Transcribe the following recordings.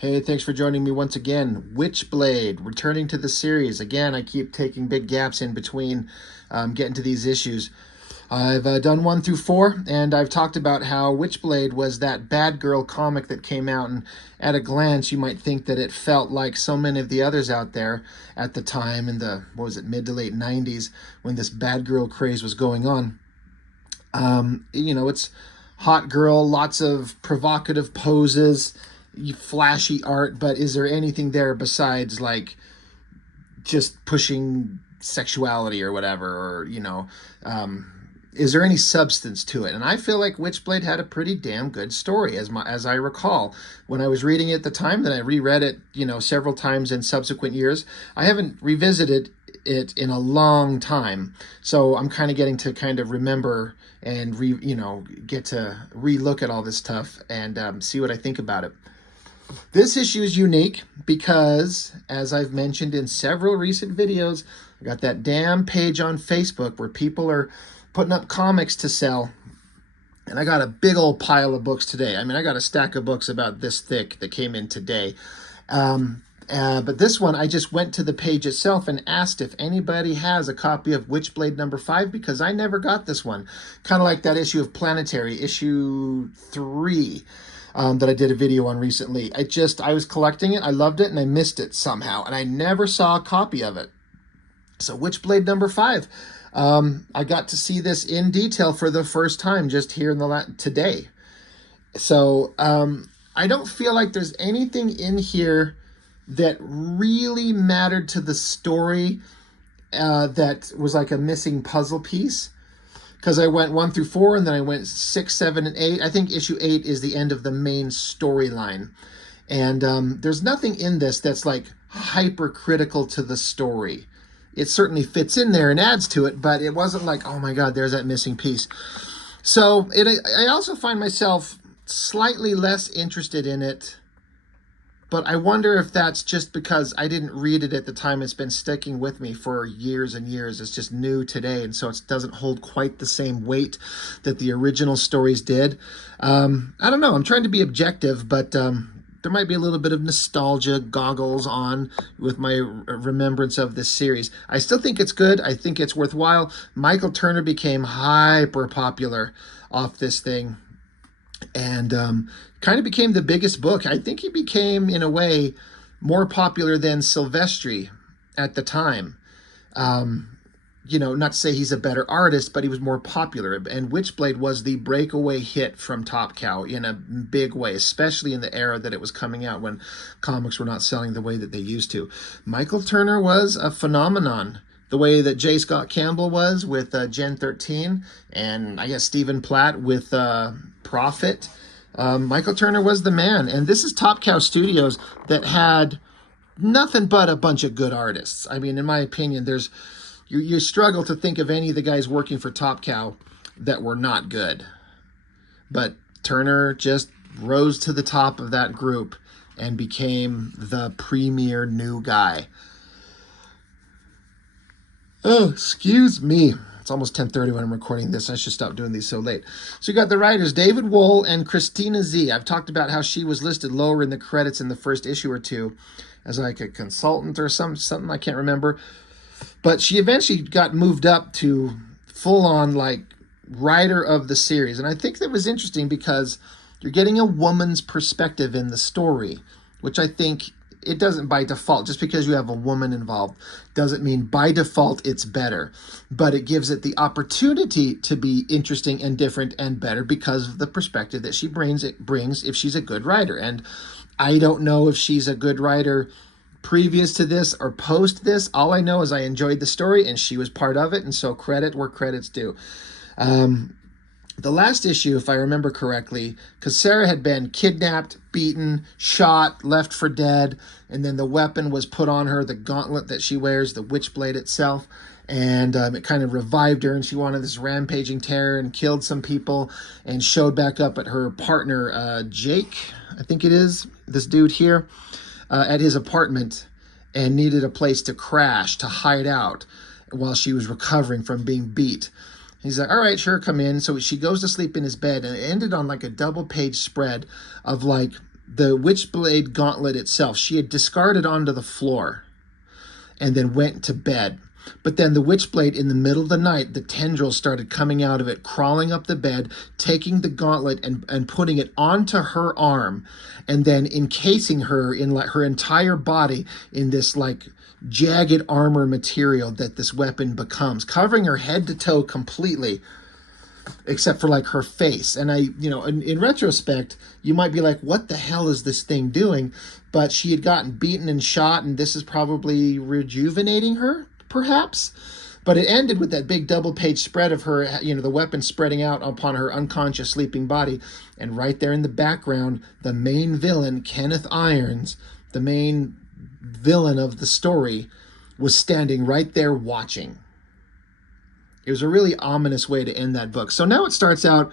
Hey, thanks for joining me once again. Witchblade, returning to the series. Again, I keep taking big gaps in between getting to these issues. I've done 1 through 4, and I've talked about how Witchblade was that bad girl comic that came out, and at a glance, you might think that it felt like so many of the others out there at the time in the, mid to late 90s when this bad girl craze was going on. It's hot girl, lots of provocative poses, flashy art, but is there anything there besides like just pushing sexuality or whatever, or is there any substance to it? And I feel like Witchblade had a pretty damn good story, as I recall when I was reading it at the time. Then I reread it, several times in subsequent years. I haven't revisited it in a long time, so I'm kind of getting to kind of remember and get to relook at all this stuff and see what I think about it. This issue is unique because, as I've mentioned in several recent videos, I got that damn page on Facebook where people are putting up comics to sell. And I got a big old pile of books today. I mean, I got a stack of books about this thick that came in today. But this one, I just went to the page itself and asked if anybody has a copy of Witchblade number 5, because I never got this one. Kind of like that issue of Planetary, issue 3. That I did a video on recently. I was collecting it, I loved it, and I missed it somehow, and I never saw a copy of it. So Witchblade number 5. I got to see this in detail for the first time just here in today. So I don't feel like there's anything in here that really mattered to the story that was like a missing puzzle piece. Because I went 1 through 4, and then I went 6, 7, and 8. I think issue 8 is the end of the main storyline. And there's nothing in this that's like hypercritical to the story. It certainly fits in there and adds to it, but it wasn't like, oh my God, there's that missing piece. So I also find myself slightly less interested in it. But I wonder if that's just because I didn't read it at the time. It's been sticking with me for years and years. It's just new today, and so it doesn't hold quite the same weight that the original stories did. I don't know. I'm trying to be objective, but there might be a little bit of nostalgia goggles on with my remembrance of this series. I still think it's good. I think it's worthwhile. Michael Turner became hyper popular off this thing, and kind of became the biggest book. I think he became, in a way, more popular than Silvestri at the time. Not to say he's a better artist, but he was more popular. And Witchblade was the breakaway hit from Top Cow in a big way, especially in the era that it was coming out when comics were not selling the way that they used to. Michael Turner was a phenomenon. The way that J. Scott Campbell was with Gen 13, and I guess Stephen Platt with Prophet. Michael Turner was the man. And this is Top Cow Studios that had nothing but a bunch of good artists. I mean, in my opinion, you struggle to think of any of the guys working for Top Cow that were not good. But Turner just rose to the top of that group and became the premier new guy. Oh, excuse me. It's almost 10:30 when I'm recording this. I should stop doing these so late. So you got the writers, David Wohl and Christina Z. I've talked about how she was listed lower in the credits in the first issue or two as like a consultant or something I can't remember. But she eventually got moved up to full-on like writer of the series. And I think that was interesting because you're getting a woman's perspective in the story, which I think it doesn't by default. Just because you have a woman involved doesn't mean by default it's better. But it gives it the opportunity to be interesting and different and better because of the perspective that she brings if she's a good writer. And I don't know if she's a good writer previous to this or post this. All I know is I enjoyed the story and she was part of it. And so credit where credit's due. The last issue, if I remember correctly, because Sarah had been kidnapped, beaten, shot, left for dead, and then the weapon was put on her, the gauntlet that she wears, the Witchblade itself, and it kind of revived her, and she wanted this rampaging terror and killed some people and showed back up at her partner, Jake, I think it is, this dude here, at his apartment, and needed a place to crash, to hide out while she was recovering from being beat. He's like, all right, sure, come in. So she goes to sleep in his bed, and it ended on like a double-page spread of like the Witchblade gauntlet itself, she had discarded onto the floor and then went to bed. But then the Witchblade, in the middle of the night, the tendrils started coming out of it, crawling up the bed, taking the gauntlet and putting it onto her arm, and then encasing her in like her entire body in this like jagged armor material that this weapon becomes, covering her head to toe completely, except for like her face. And in retrospect, you might be like, what the hell is this thing doing? But she had gotten beaten and shot, and this is probably rejuvenating her, perhaps. But it ended with that big double-page spread of her, the weapon spreading out upon her unconscious sleeping body. And right there in the background, the main villain, Kenneth Irons, the main villain of the story, was standing right there watching. It was a really ominous way to end that book. So now it starts out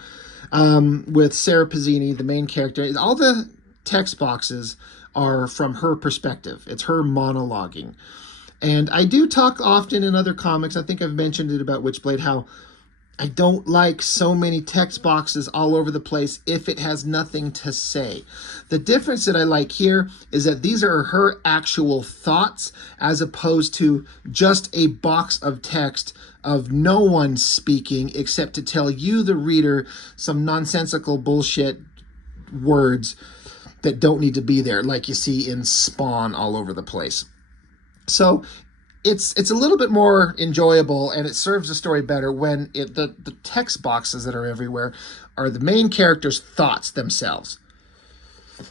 with Sarah Pizzini, the main character. All the text boxes are from her perspective. It's her monologuing. And I do talk often in other comics, I think I've mentioned it about Witchblade, how I don't like so many text boxes all over the place if it has nothing to say. The difference that I like here is that these are her actual thoughts as opposed to just a box of text of no one speaking except to tell you, the reader, some nonsensical bullshit words that don't need to be there, like you see in Spawn all over the place. So it's a little bit more enjoyable, and it serves the story better when the text boxes that are everywhere are the main character's thoughts themselves.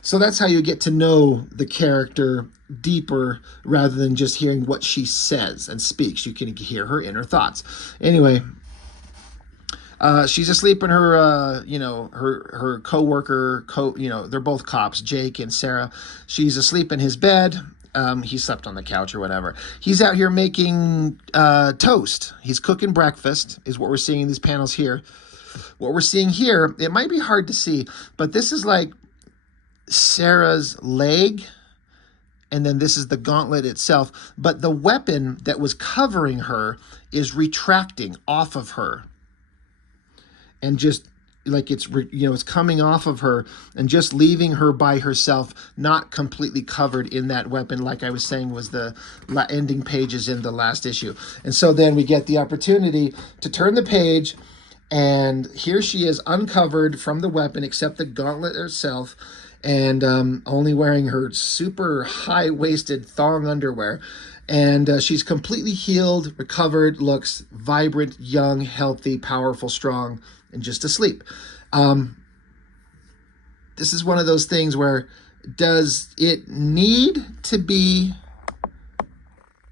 So that's how you get to know the character deeper rather than just hearing what she says and speaks. You can hear her inner thoughts. Anyway, she's asleep in her, her co-worker, they're both cops, Jake and Sarah. She's asleep in his bed. He slept on the couch or whatever. He's out here making toast. He's cooking breakfast, is what we're seeing in these panels here. What we're seeing here, it might be hard to see, but this is like Sarah's leg, and then this is the gauntlet itself. But the weapon that was covering her is retracting off of her. And just like it's coming off of her and just leaving her by herself, not completely covered in that weapon, like I was saying was the ending pages in the last issue. And so then we get the opportunity to turn the page, and here she is uncovered from the weapon except the gauntlet itself, and only wearing her super high-waisted thong underwear. And she's completely healed, recovered, looks vibrant, young, healthy, powerful, strong, and just asleep. This is one of those things where, does it need to be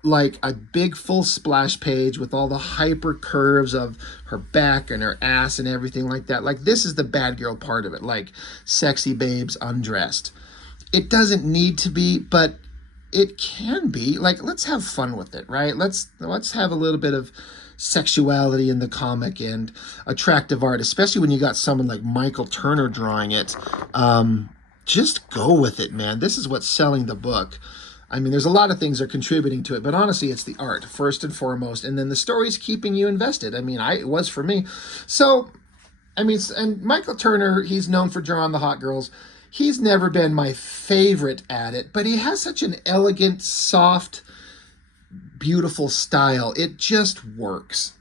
like a big full splash page with all the hyper curves of her back and her ass and everything like that? Like, this is the bad girl part of it, like sexy babes undressed. It doesn't need to be, but it can be. Like, let's have fun with it, right? Let's have a little bit of sexuality in the comic and attractive art, especially when you got someone like Michael Turner drawing it. Just go with it, man. This is what's selling the book. I mean, there's a lot of things that are contributing to it, but honestly, it's the art first and foremost, and then the story's keeping you invested. I mean, it was for me. So, I mean, and Michael Turner, he's known for drawing the hot girls. He's never been my favorite at it, but he has such an elegant, soft, beautiful style. It just works.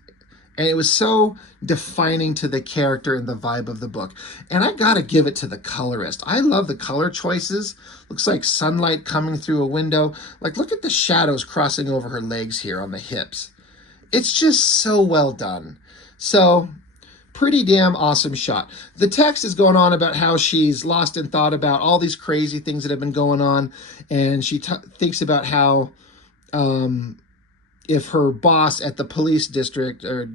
And it was so defining to the character and the vibe of the book. And I gotta give it to the colorist. I love the color choices. Looks like sunlight coming through a window. Like, look at the shadows crossing over her legs here on the hips. It's just so well done. So, pretty damn awesome shot. The text is going on about how she's lost in thought about all these crazy things that have been going on. And she thinks about how if her boss at the police district or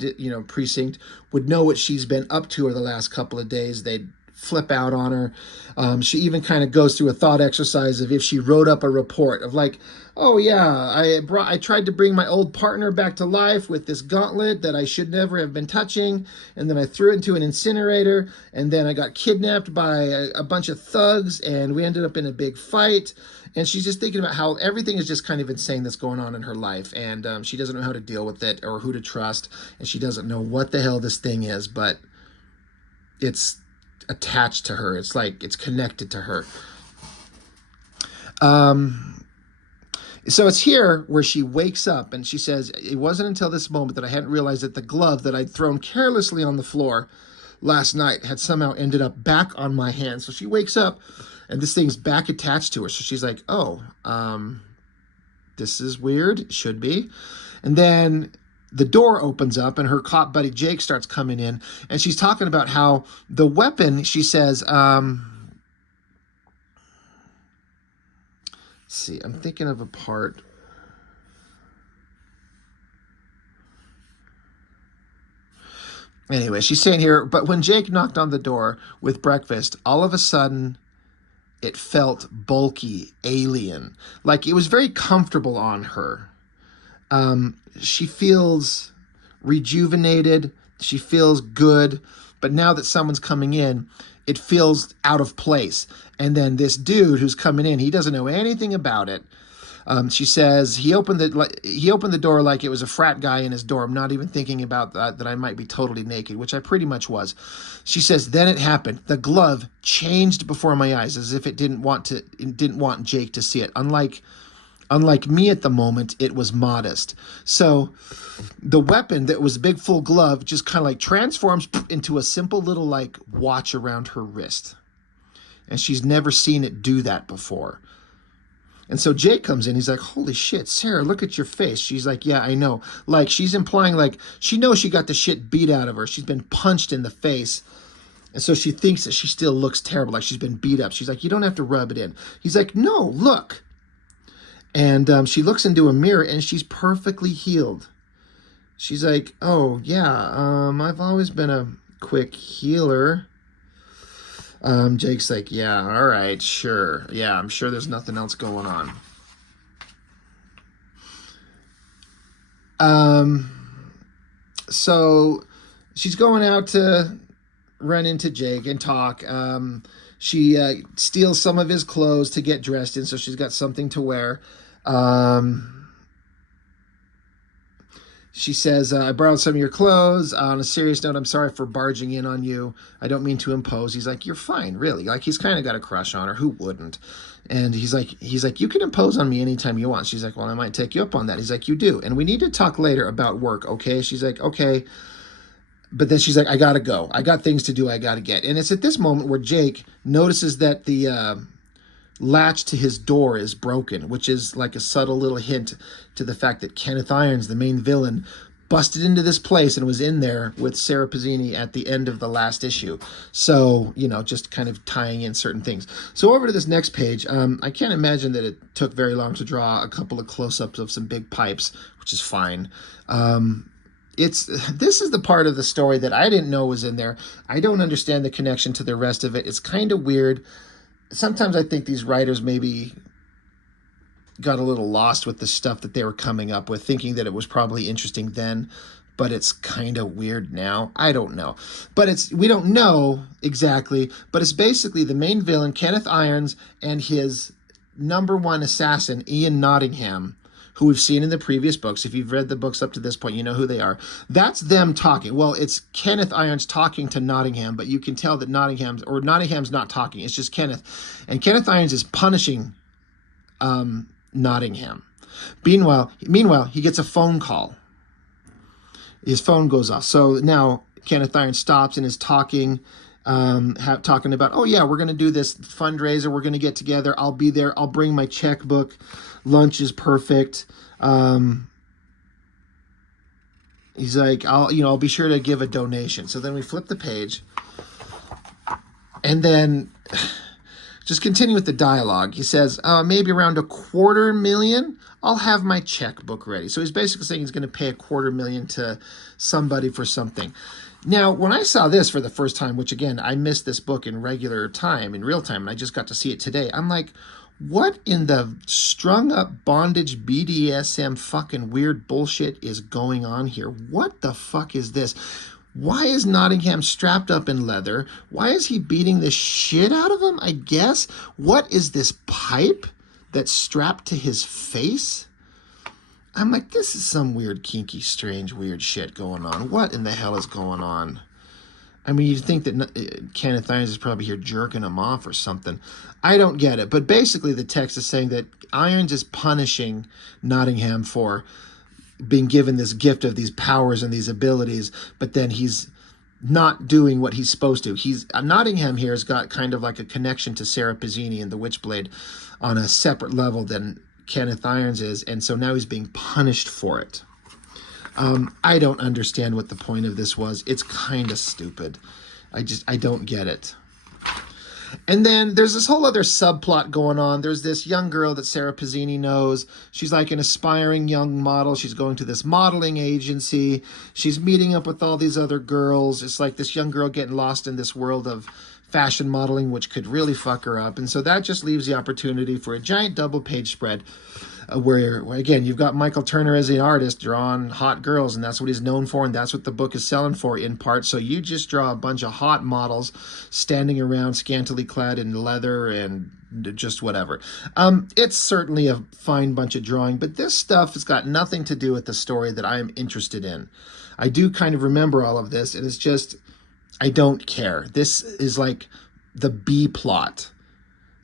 precinct would know what she's been up to over the last couple of days, they'd flip out on her. She even kind of goes through a thought exercise of if she wrote up a report of like, oh yeah, I tried to bring my old partner back to life with this gauntlet that I should never have been touching, and then I threw it into an incinerator, and then I got kidnapped by a bunch of thugs, and we ended up in a big fight. And she's just thinking about how everything is just kind of insane that's going on in her life, and she doesn't know how to deal with it or who to trust, and she doesn't know what the hell this thing is, but it's attached to her. It's like it's connected to her. So it's here where she wakes up and she says, it wasn't until this moment that I hadn't realized that the glove that I'd thrown carelessly on the floor last night had somehow ended up back on my hand. So she wakes up and this thing's back attached to her. So she's like, oh, this is weird. Should be. And then the door opens up and her cop buddy Jake starts coming in and she's talking about how the weapon, she says, see, I'm thinking of a part. Anyway, she's saying here, but when Jake knocked on the door with breakfast, all of a sudden it felt bulky, alien. Like it was very comfortable on her. She feels rejuvenated. She feels good. But now that someone's coming in, it feels out of place. And then this dude who's coming in, he doesn't know anything about it. She says he opened the door like it was a frat guy in his dorm, not even thinking about that I might be totally naked, which I pretty much was. She says then it happened. The glove changed before my eyes, as if it didn't want Jake to see it. Unlike me at the moment, it was modest. So the weapon that was a big full glove just kind of like transforms into a simple little like watch around her wrist. And she's never seen it do that before. And so Jake comes in. He's like, holy shit, Sarah, look at your face. She's like, yeah, I know. Like, she's implying like she knows she got the shit beat out of her. She's been punched in the face. And so she thinks that she still looks terrible, like she's been beat up. She's like, you don't have to rub it in. He's like, no, look. And she looks into a mirror and she's perfectly healed. She's like, oh, yeah, I've always been a quick healer. Jake's like, yeah, all right, sure. Yeah, I'm sure there's nothing else going on. So she's going out to run into Jake and talk. She steals some of his clothes to get dressed in, so she's got something to wear. She says, I borrowed some of your clothes. On a serious note, I'm sorry for barging in on you. I don't mean to impose. He's like, you're fine, really. Like, he's kind of got a crush on her. Who wouldn't? And he's like, you can impose on me anytime you want. She's like, well, I might take you up on that. He's like, you do. And we need to talk later about work, okay? She's like, okay. But then she's like, I got to go. I got things to do. I got to get. And it's at this moment where Jake notices that the latch to his door is broken, which is like a subtle little hint to the fact that Kenneth Irons, the main villain, busted into this place and was in there with Sarah Pazzini at the end of the last issue. So, you know, just kind of tying in certain things. So over to this next page, I can't imagine that it took very long to draw a couple of close-ups of some big pipes, which is fine. This is the part of the story that I didn't know was in there. I don't understand the connection to the rest of it. It's kind of weird. Sometimes I think these writers maybe got a little lost with the stuff that they were coming up with, thinking that it was probably interesting then, but it's kind of weird now. I don't know. But we don't know exactly, but it's basically the main villain, Kenneth Irons, and his number one assassin, Ian Nottingham, who we've seen in the previous books. If you've read the books up to this point, you know who they are. That's them talking. Well, it's Kenneth Irons talking to Nottingham, but you can tell that Nottingham's not talking. It's just Kenneth. And Kenneth Irons is punishing Nottingham. Meanwhile, he gets a phone call. His phone goes off. So now Kenneth Irons stops and is talking about, oh yeah, we're going to do this fundraiser. We're going to get together. I'll be there. I'll bring my checkbook. Lunch is perfect. He's like, I'll be sure to give a donation. So then we flip the page and then just continue with the dialogue. He says, maybe around $250,000. I'll have my checkbook ready. So he's basically saying he's going to pay $250,000 to somebody for something. Now, when I saw this for the first time, which again, I missed this book in real time, and I just got to see it today. I'm like, what in the strung up bondage BDSM fucking weird bullshit is going on here? What the fuck is this? Why is Nottingham strapped up in leather? Why is he beating the shit out of him, I guess? What is this pipe that's strapped to his face? I'm like, this is some weird, kinky, strange, weird shit going on. What in the hell is going on? I mean, you'd think that Kenneth Irons is probably here jerking him off or something. I don't get it. But basically, the text is saying that Irons is punishing Nottingham for being given this gift of these powers and these abilities, but then he's not doing what he's supposed to. Nottingham here has got kind of like a connection to Sarah Pizzini and the Witchblade on a separate level than Kenneth Irons is, and so now he's being punished for it. I don't understand what the point of this was. It's kind of stupid. I don't get it. And then there's this whole other subplot going on. There's this young girl that Sarah Pizzini knows. She's like an aspiring young model. She's going to this modeling agency. She's meeting up with all these other girls. It's like this young girl getting lost in this world of fashion modeling, which could really fuck her up. And so that just leaves the opportunity for a giant double-page spread where, again, you've got Michael Turner as the artist drawing hot girls, and that's what he's known for, and that's what the book is selling for in part. So you just draw a bunch of hot models standing around scantily clad in leather and just whatever. It's certainly a fine bunch of drawing, but this stuff has got nothing to do with the story that I am interested in. I do kind of remember all of this, and it's just, I don't care. This is like the B plot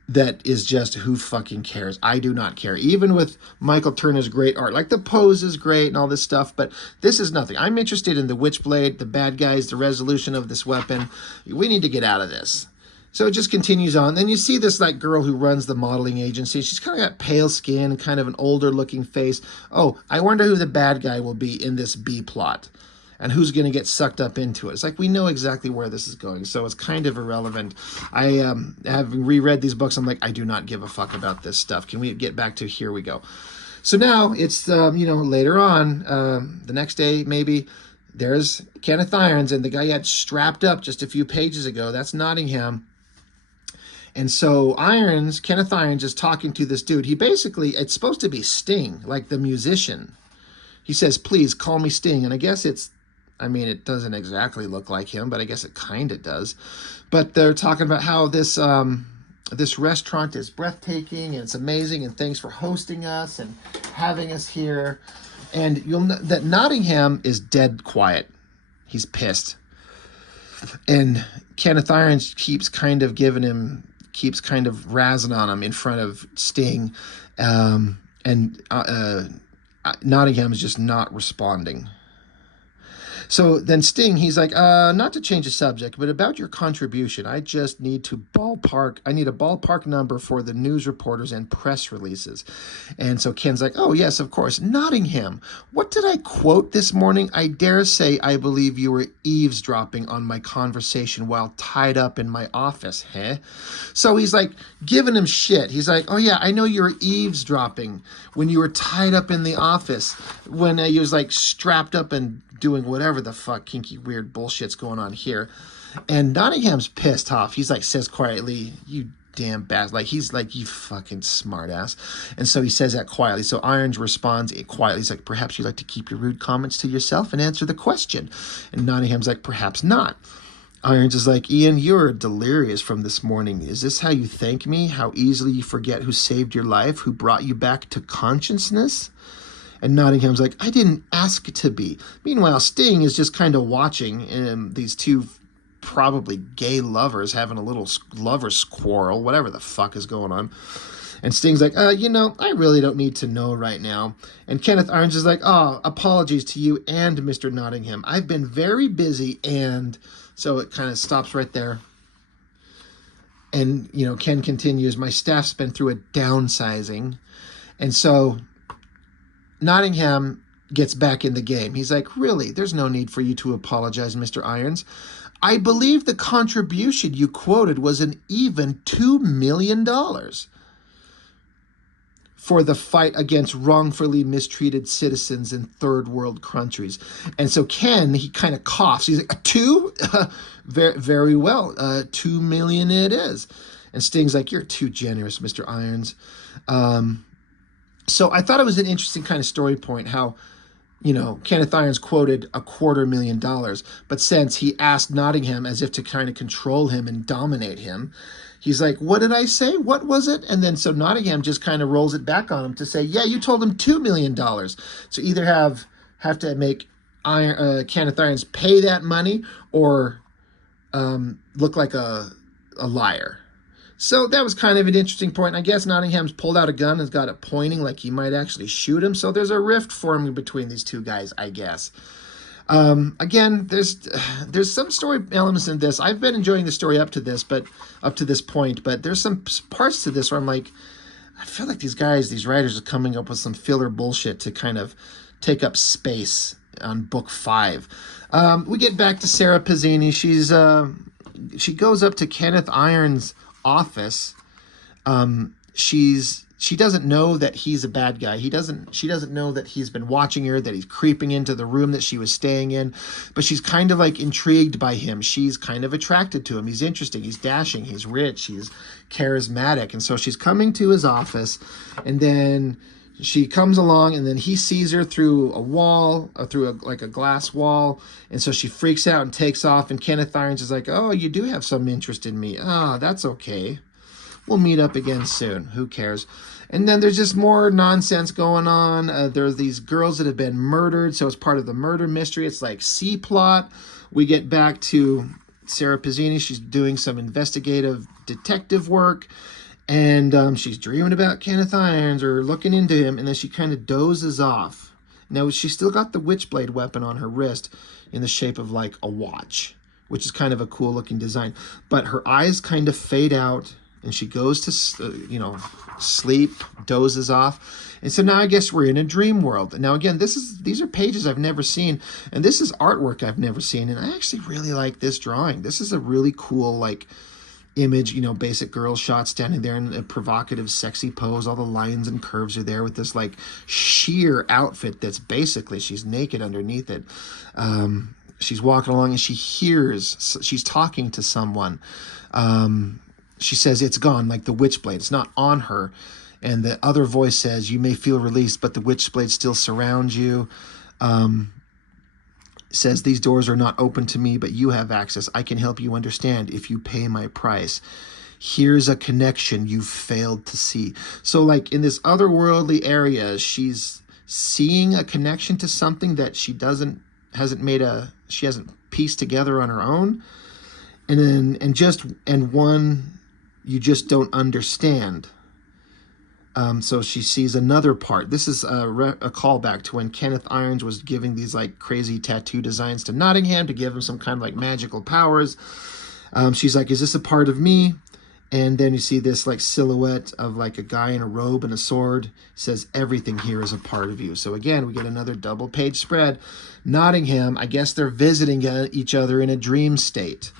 that is just, who fucking cares? I do not care. Even with Michael Turner's great art, like the pose is great and all this stuff, but this is nothing. I'm interested in the Witchblade, the bad guys, the resolution of this weapon. We need to get out of this. So it just continues on. Then you see this like girl who runs the modeling agency. She's kind of got pale skin and kind of an older looking face. Oh, I wonder who the bad guy will be in this B plot and who's going to get sucked up into it. It's like we know exactly where this is going, so it's kind of irrelevant. I having reread these books, I'm like, I do not give a fuck about this stuff. Can we get back to here we go? So now it's later on, the next day maybe, there's Kenneth Irons, and the guy got strapped up just a few pages ago. That's Nottingham. And so Kenneth Irons is talking to this dude. He basically, it's supposed to be Sting, like the musician. He says, please call me Sting. And I guess it doesn't exactly look like him, but I guess it kind of does. But they're talking about how this restaurant is breathtaking and it's amazing, and thanks for hosting us and having us here. And you'll know that Nottingham is dead quiet. He's pissed. And Kenneth Irons keeps kind of razzing on him in front of Sting. Nottingham is just not responding. So then Sting, he's like, not to change the subject, but about your contribution, I just need a ballpark number for the news reporters and press releases. And so Ken's like, oh, yes, of course. Nottingham, what did I quote this morning? I dare say I believe you were eavesdropping on my conversation while tied up in my office, huh? So he's like giving him shit. He's like, oh, yeah, I know you were eavesdropping when you were tied up in the office, when he was like strapped up and doing whatever the fuck kinky weird bullshit's going on here. And Nottingham's pissed off. He's like, says quietly, you damn bastard. Like, he's like, you fucking smartass. And so he says that quietly. So Irons responds quietly. He's like, perhaps you'd like to keep your rude comments to yourself and answer the question. And Nottingham's like, perhaps not. Irons is like, Ian, you're delirious from this morning. Is this how you thank me? How easily you forget who saved your life, who brought you back to consciousness? And Nottingham's like, I didn't ask to be. Meanwhile, Sting is just kind of watching these two probably gay lovers having a little lover's quarrel, whatever the fuck is going on. And Sting's like, I really don't need to know right now. And Kenneth Irons is like, oh, apologies to you and Mr. Nottingham. I've been very busy, and so it kind of stops right there. And, Ken continues, my staff's been through a downsizing. And so Nottingham gets back in the game. He's like, really, there's no need for you to apologize, Mr. Irons. I believe the contribution you quoted was an even $2 million for the fight against wrongfully mistreated citizens in third world countries. And so Ken, he kind of coughs. He's like, two? Very, very well. 2 million it is. And Sting's like, you're too generous, Mr. Irons. So I thought it was an interesting kind of story point how, Kenneth Irons quoted $250,000, but since he asked Nottingham as if to kind of control him and dominate him, he's like, what did I say? What was it? And then so Nottingham just kind of rolls it back on him to say, yeah, you told him $2 million. So either have to make Kenneth Irons pay that money, or look like a liar. So that was kind of an interesting point. I guess Nottingham's pulled out a gun and has got it pointing like he might actually shoot him. So there's a rift forming between these two guys, I guess. Again, there's some story elements in this. I've been enjoying the story up to this point, but there's some parts to this where I'm like, I feel like these writers are coming up with some filler bullshit to kind of take up space on book 5. We get back to Sarah Pizzini. She goes up to Kenneth Irons' office. She doesn't know that he's a bad guy. She doesn't know that he's been watching her, that he's creeping into the room that she was staying in, but she's kind of like intrigued by him. She's kind of attracted to him. He's interesting. He's dashing. He's rich. He's charismatic. And so she's coming to his office, and then she comes along, and then he sees her through a wall, like a glass wall, and so she freaks out and takes off, and Kenneth Irons is like, oh, you do have some interest in me. Oh, that's okay. We'll meet up again soon. Who cares? And then there's just more nonsense going on. There's these girls that have been murdered, so it's part of the murder mystery. It's like C-plot. We get back to Sarah Pizzini. She's doing some investigative detective work, and she's dreaming about Kenneth Irons or looking into him, and then she kind of dozes off. Now, she's still got the Witchblade weapon on her wrist in the shape of like a watch, which is kind of a cool looking design. But her eyes kind of fade out, and she goes to, sleep, dozes off. And so now I guess we're in a dream world. Now, again, these are pages I've never seen, and this is artwork I've never seen. And I actually really like this drawing. This is a really cool, like, image, basic girl shot standing there in a provocative, sexy pose. All the lines and curves are there with this, like, sheer outfit that's basically, she's naked underneath it. She's walking along, and she's talking to someone. She says, it's gone, like the Witchblade. It's not on her. And the other voice says, you may feel released, but the Witchblade still surrounds you. Says, these doors are not open to me, but you have access. I can help you understand if you pay my price. Here's a connection you've failed to see. So, like, in this otherworldly area, she's seeing a connection to something that she hasn't pieced together on her own. And one you just don't understand. So she sees another part. This is a callback to when Kenneth Irons was giving these like crazy tattoo designs to Nottingham to give him some kind of like magical powers. She's like, is this a part of me? And then you see this like silhouette of like a guy in a robe and a sword. It says, everything here is a part of you. So again, we get another double page spread. Nottingham, I guess they're visiting each other in a dream state.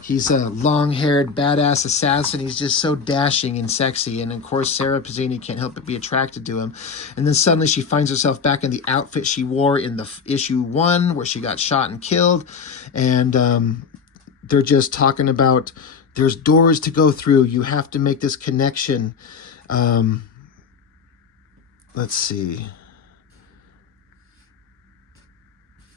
He's a long-haired, badass assassin. He's just so dashing and sexy. And, of course, Sarah Pizzini can't help but be attracted to him. And then suddenly she finds herself back in the outfit she wore in the issue 1 where she got shot and killed. And they're just talking about there's doors to go through. You have to make this connection. Let's see.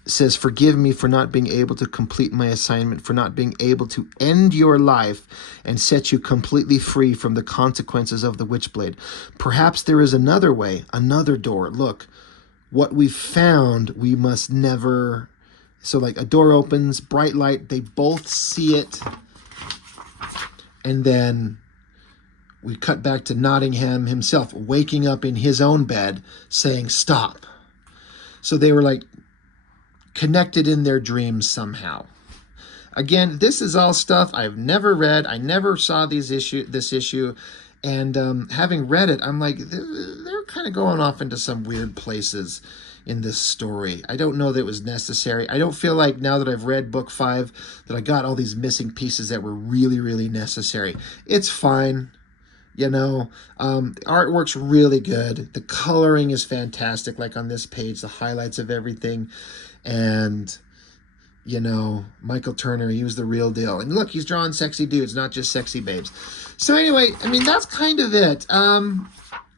Says, forgive me for not being able to complete my assignment, for not being able to end your life and set you completely free from the consequences of the Witchblade. Perhaps there is another way, another door. Look, what we've found, we must never... So, like, a door opens, bright light, they both see it, and then we cut back to Nottingham himself, waking up in his own bed, saying, stop. So they were, like, connected in their dreams somehow. Again, this is all stuff I've never read. I never saw this issue. And having read it, I'm like, they're kind of going off into some weird places in this story. I don't know that it was necessary. I don't feel like now that I've read book 5 that I got all these missing pieces that were really, really necessary. It's fine. The artwork's really good. The coloring is fantastic, like on this page, the highlights of everything. And, Michael Turner, he was the real deal. And look, he's drawing sexy dudes, not just sexy babes. So anyway, that's kind of it.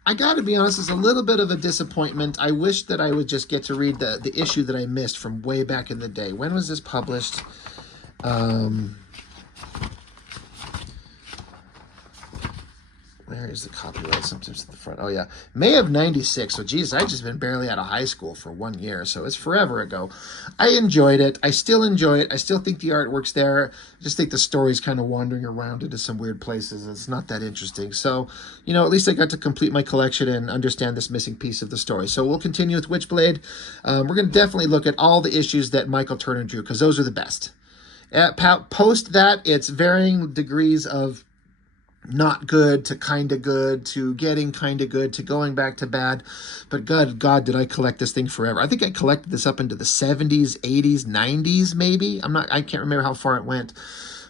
I got to be honest, it's a little bit of a disappointment. I wish that I would just get to read the issue that I missed from way back in the day. When was this published? Where is the copyright? Sometimes at the front. Oh, yeah. May of 96. So, geez, I've just been barely out of high school for 1 year. So, it's forever ago. I enjoyed it. I still enjoy it. I still think the artwork's there. I just think the story's kind of wandering around into some weird places. It's not that interesting. So, you know, at least I got to complete my collection and understand this missing piece of the story. So, we'll continue with Witchblade. We're going to definitely look at all the issues that Michael Turner drew because those are the best. Post that, it's varying degrees of not good to kind of good to getting kind of good to going back to bad. But God, did I collect this thing forever. I think I collected this up into the 70s, 80s, 90s, maybe. I can't remember how far it went.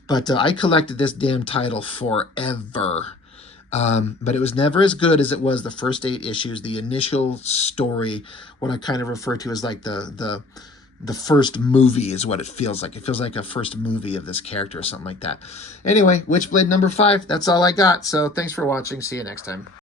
But I collected this damn title forever. But it was never as good as it was the first 8 issues, the initial story, what I kind of refer to as like the first movie is what it feels like. It feels like a first movie of this character or something like that. Anyway, Witchblade number 5, that's all I got. So thanks for watching. See you next time.